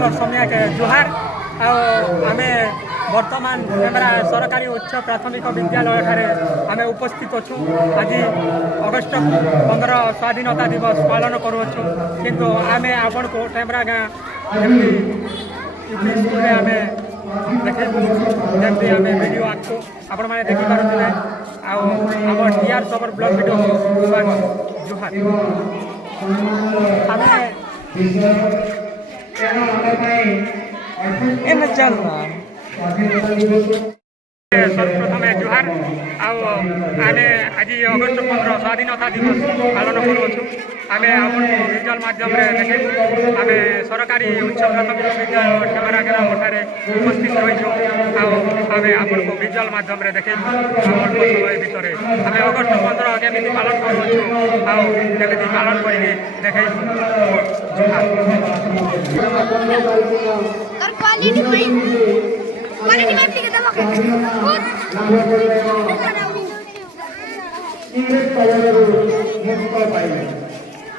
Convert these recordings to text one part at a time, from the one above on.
ଅଞ୍ଚଳ ସମିଆକେ ଜୁହାର। ଆଉ ଆମେ ବର୍ତ୍ତମାନ କେନ୍ଦ୍ରା ସରକାରୀ ଉଚ୍ଚ ପ୍ରାଥମିକ ବିଦ୍ୟାଳୟଠାରେ ଆମେ ଉପସ୍ଥିତ ଅଛୁ। ଆଜି ଅଗଷ୍ଟ 15 ସ୍ୱାଧୀନତା ଦିବସ ପାଳନ କରୁଅଛୁ। କିନ୍ତୁ ଆମେ ଆପଣଙ୍କୁ ଟେମ୍ବରା ଗାଁ ଯେମିତି ୟୁପି ସ୍କୁଲରେ ଆମେ ଦେଖେଇବୁ, ଯେମିତି ଆମେ ଭିଡ଼ିଓ ଆସୁଛୁ ଆପଣମାନେ ଦେଖିପାରୁଥିବେ। ଆଉ ଆମ ଟିଆର୍ ଖବର ବ୍ଲଗ ଭିଡ଼ିଓ ଜୁହାର। ଆମେ ସର୍ବପ୍ରଥମେ ଜୁହାର। ଆଉ ଆମେ ଆଜି ଅଗଷ୍ଟ 15 ସ୍ୱାଧୀନତା ଦିବସ ପାଳନ କରୁଅଛୁ। ଆମେ ଆପଣଙ୍କୁ ଭିଜୁଆଲ ମାଧ୍ୟମରେ ଦେଖେଇବୁ। ଆମେ ସରକାରୀ ଉଚ୍ଚ ପ୍ରାଥମିକ ବିଦ୍ୟାଳୟ ଟେମ୍ବରା ଗ୍ରାମଠାରେ ଉପସ୍ଥିତ ରହିଛୁ। ଆଉ ଆମେ ଆପଣଙ୍କୁ ଭିଜୁଆଲ ମାଧ୍ୟମରେ ଦେଖେଇବୁ। ଅଳ୍ପ ସମୟ ଭିତରେ ଆମେ ଅଗଷ୍ଟ 15 କେମିତି ପାଳନ କରୁଅଛୁ ଆଉ କେମିତି ପାଳନ କରିକି ଦେଖେଇବୁ।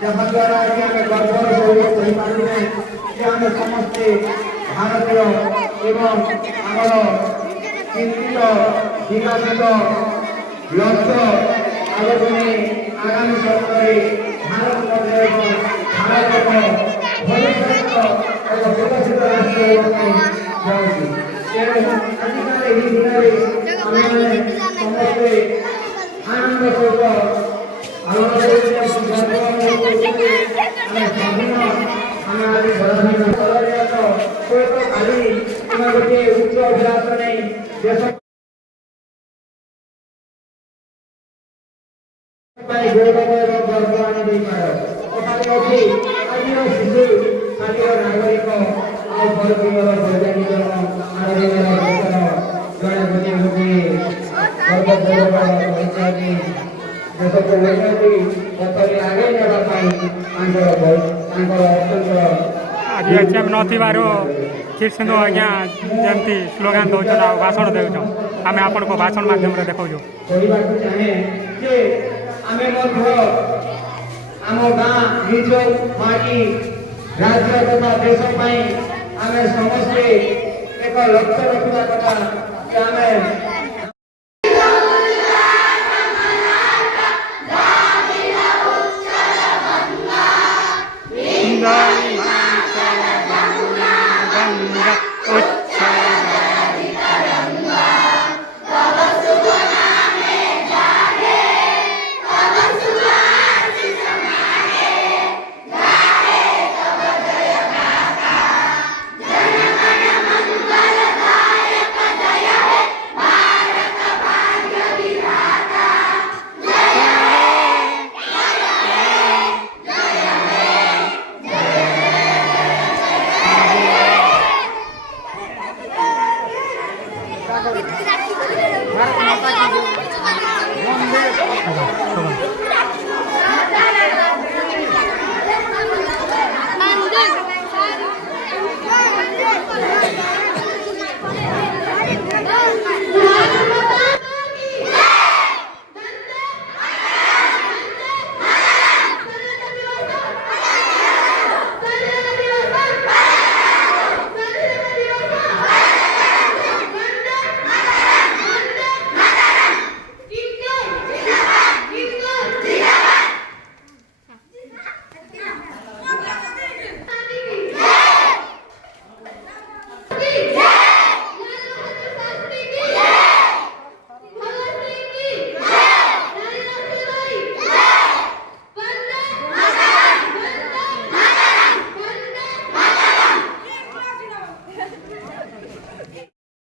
ଯାହାଦ୍ୱାରା ଆଜି ଆମେ ଗର୍ବର ସହିତ କହିପାରିବେ ଯେ ଆମେ ସମସ୍ତେ ଭାରତୀୟ ଏବଂ ଆମର ଚିନ୍ତିତ ବିକାଶିତ ଲକ୍ଷ୍ୟ ଆଗକୁ ନେଇ ଆଗାମୀ ସମୟରେ ଭାରତ ମଧ୍ୟ ଏକ ଭାରତର ଭବିଷ୍ୟତ ଏକ ବିକଶିତ ରାଷ୍ଟ୍ର ହେବା ପାଇଁ ଯାଉଛି। ତେଣୁ ଆଜିକାଲି ଏହି ଦିନରେ ଆମେମାନେ ସମସ୍ତେ ଆନନ୍ଦ ସହିତ ଗୋଟିଏ ଉଚ୍ଚ ଅଭିଳାଷ ନେଇ ଦେଶ ପାଇଁ ଗୌରବ ଏବଂ ଗର୍ବ ଆଣି ଦେଇପାର। କଥାରେ ଅଛି ଆଜିର ଶିଶୁ କାଲିର ନାଗରିକ ଆଉ ଭାରତୀୟର ବୈଜ୍ଞାନିକ ମାନବିକର ଦେଶର ଜଣେ ଗୋଟିଏ ସର୍ବଗୌରବ କହିଛନ୍ତି। ଦେଶକୁ ଉନ୍ନତି ପଥରେ ଆଗେଇ ନେବା ପାଇଁ ତାଙ୍କର ଅତ୍ୟନ୍ତ ଆଜି ଏଚଏମ୍ ନଥିବାରୁ ଚିଫ୍ ସିନ୍ଧୁ ଆଜ୍ଞା ଯେମିତି ସ୍ଲୋଗାନ ଦେଉଛନ୍ ଆଉ ଭାଷଣ ଦେଉଛନ୍, ଆମେ ଆପଣଙ୍କୁ ଭାଷଣ ମାଧ୍ୟମରେ ଦେଖାଉଛୁ। କହିବାକୁ ଚାହେଁ ଯେ ଆମେ ମଧ୍ୟ ଆମ ଗାଁ ନିଜ ମାଟି ରାଜ୍ୟ ତଥା ଦେଶ ପାଇଁ ଆମେ ସମସ୍ତେ ଏକ ଲକ୍ଷ୍ୟ ରଖିବା କଥା ଯେ ଆମେ